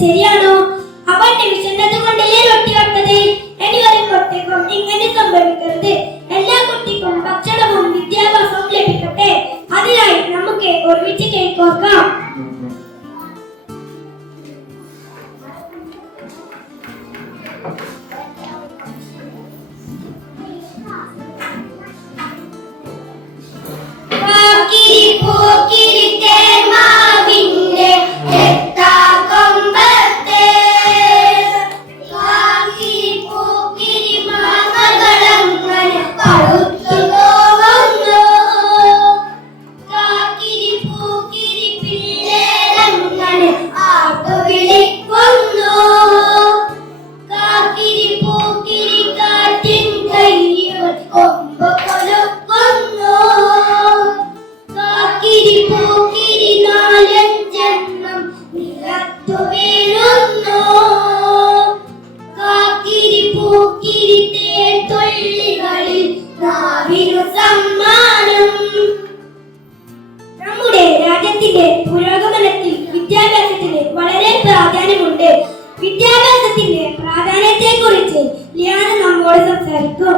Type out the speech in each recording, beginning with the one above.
ശരിയാണോ? അവന്റെ വിശന്നത് കൊണ്ടല്ലേ റൊട്ടി കട്ടത്. ഇനി ഒരു കുട്ടിക്കും ഇങ്ങനെ സംഭവിക്കരുത്. എല്ലാ കുട്ടിക്കും ഭക്ഷണവും വിദ്യാഭ്യാസവും ലഭിക്കട്ടെ. അതിനായി നമുക്ക് ഒരുമിച്ച് കേൾക്കാം. നമ്മുടെ രാജ്യത്തിന്റെ പുരോഗമനത്തിൽ വിദ്യാഭ്യാസത്തിന് വളരെ പ്രാധാന്യമുണ്ട്. വിദ്യാഭ്യാസത്തിന്റെ പ്രാധാന്യത്തെ കുറിച്ച് ലിയാന നമ്മോട് സംസാരിക്കും.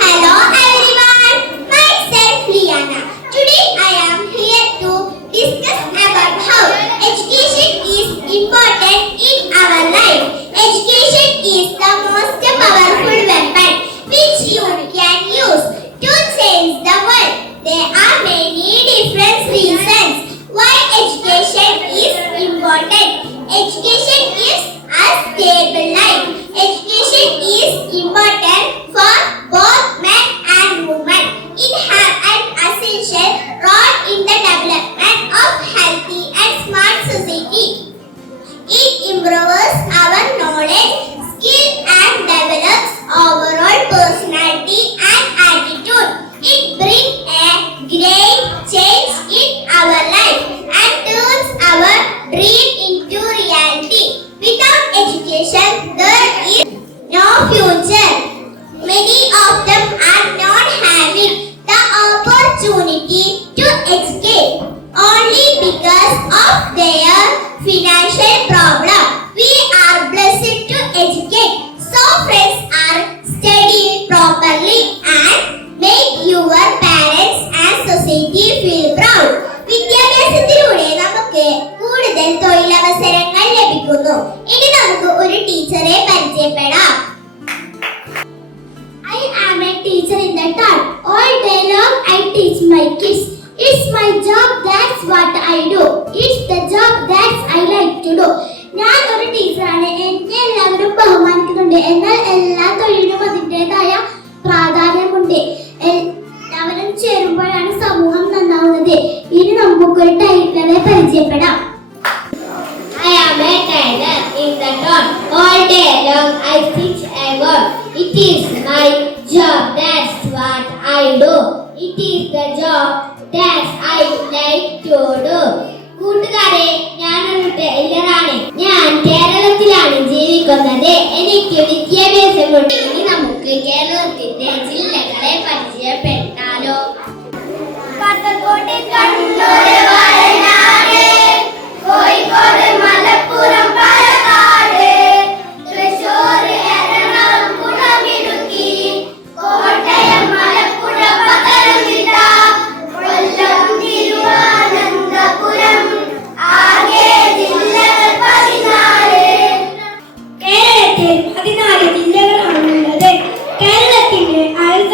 Hello everyone, myself Liana. Today I am here to discuss about how education is important in our life. Education is the most powerful weapon which you can use to change the world. There are many different reasons why education is important. Education is a stable life. Education is important for both men and women. It has an essential role in the development of healthy and smart society. It improves our knowledge, skill and develops overall personality and attitude. It brings a great change in our life and turns our dream into reality. Without education, there is no future. Many of them are not having the opportunity to educate only because of their financial problem. We are blessed to educate, so friends are study properly and make your parents and society feel proud. വിദ്യാഭ്യാസത്തിലൂടെ നമുക്ക് കൂടുതൽ തൊഴിലവസരങ്ങൾ ലഭിക്കുന്നു. ഇനി നമുക്ക് ഒരു ടീച്ചറെ പരിചയപ്പെടാം. I am a teacher in the town. All day long I teach my kids. It's my job, that's what I do. It's the job that I like to do. ഞാൻ ഒരു ടീച്ചറാണ്. എന്നെ എല്ലാവരും ബഹുമാനിക്കുന്നുണ്ട്. എന്നാൽ എല്ലാ തൊഴിലിനും അതിൻ്റെതായ പ്രാധാന്യമുണ്ട്. എല്ലാവരും ചേരുമ്പോഴാണ് സമൂഹം നന്നാവുന്നത്. ഇനി നമുക്കൊരു ടൈലറെ പരിചയപ്പെടാം. I am a tailor in the town. All day long I stitch a gown. It is my job, that's what I do. It is the job that I like to do. കൂട്ടുകാരെ, ഞാനൊരു ടൈലറാണ്. ഞാൻ കേരളത്തിലാണ് ജീവിക്കുന്നത്. എനിക്ക് വിദ്യാഭ്യാസമുണ്ട്. ഇനി നമുക്ക് കേരളത്തിന്റെ ജില്ലകളെ പരിചയപ്പെട്ടാലോ? കാസർഗോഡ്, കണ്ണൂർ, വയനാട്, കോഴിക്കോട്, മലപ്പുറം, പാലക്കാട്, തൃശ്ശൂർ, എറണാകുളം, ഇടുക്കി, കോട്ടയം, മലപ്പുഴ, പത്തനംതിട്ട, കൊല്ലം, തിരുവനന്തപുരം, ആകെ ജില്ലകൾ 14. കേരളത്തിൽ 14 ജില്ലകളാണുള്ളത്. കേരളത്തിന്റെ 60%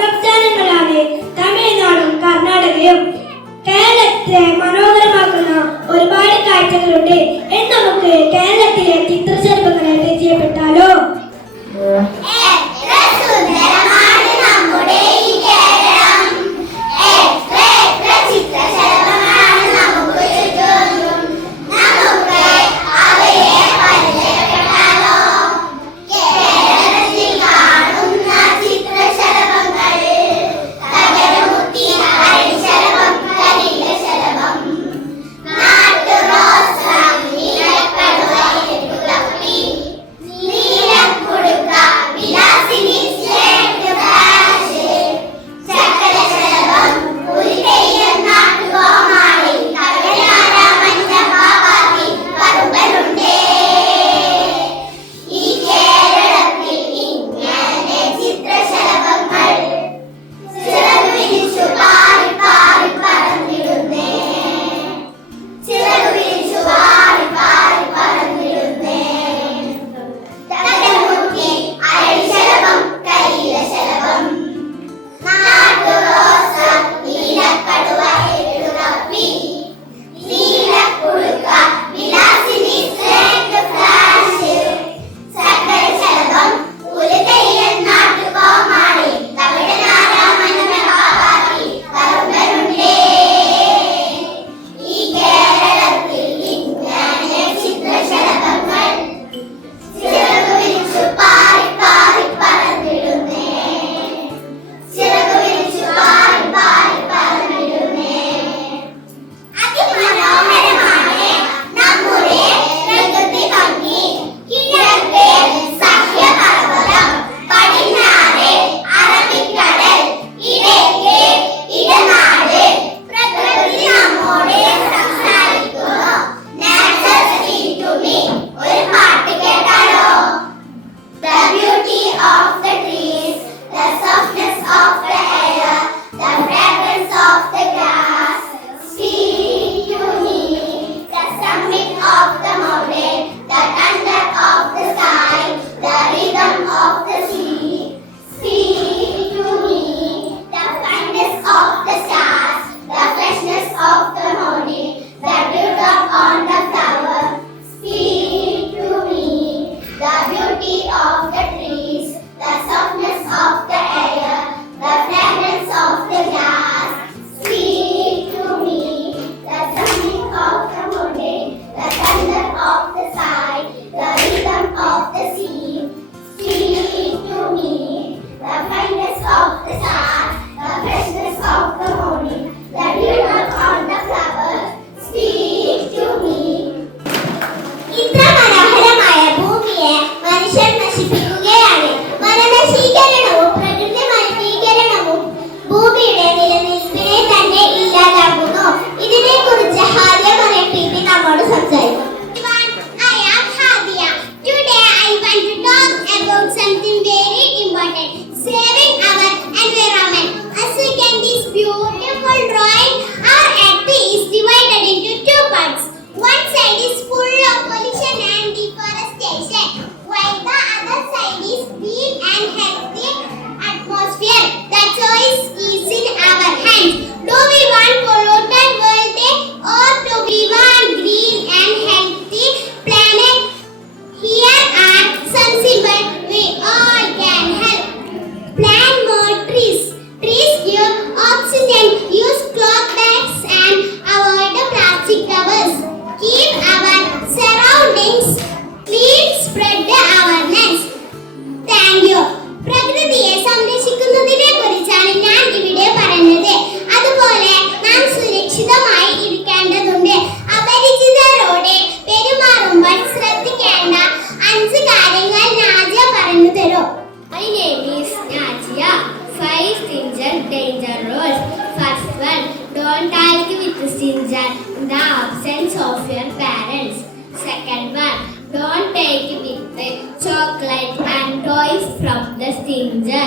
danger rules. First one, don't argue with the stranger in the absence of your parents. Second one, don't take with the chocolate and toys from the stranger.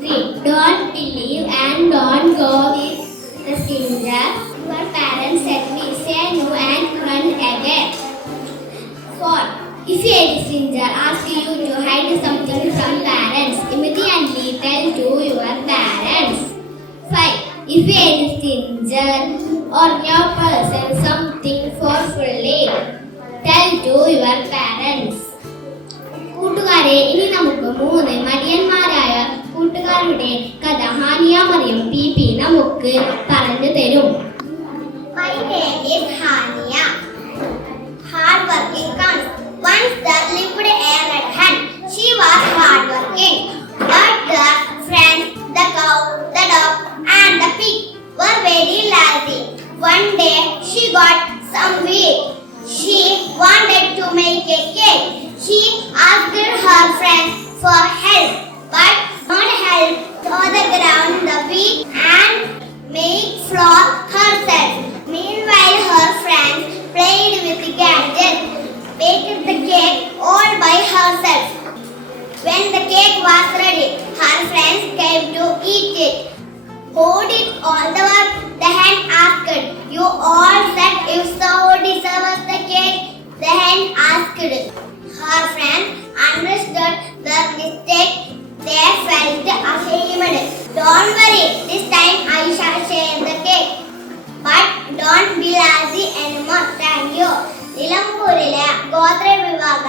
3. Don't believe and don't go with the stranger. Your parents said me, say no and run away. 4. If any stranger asks you to hide something from parents, immediately tell to your parents. 5. If any stranger or new person something forcefully, tell to your parents. കൂട്ടുകാരെ, ഇനി നമുക്ക് 3 മടിയന്മാരായ കൂട്ടുകാരുടെ കഥ ഹാനിയ Mariyam PP നമുക്ക് പറഞ്ഞു തരും. My name is Hania. Hard working comes. Once there lived a red hen. She was hard working, but the friends, the cow, the dog, and the pig were very lazy. One day she got some wheat. She wanted to make a cake. She asked her friends for help, but not help to the ground the wheat and make flour herself. Meanwhile, her friends played with the gadgets, baked the cake all by herself. When the cake was ready, her friends came to eat it. Who did all the work? The hen asked. You all said you so deserves the cake. The hen asked. Her friends understood their mistake. They felt ashamed. Don't worry, this time I shall share the cake. But don't be lazy anymore. Thank you. നിലമ്പൂരിലെ ഗോത്ര വിഭാഗ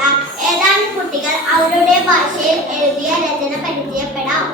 ഏതാനും കുട്ടികൾ അവരുടെ ഭാഷയിൽ എഴുതിയ രചന പരിചയപ്പെടാം.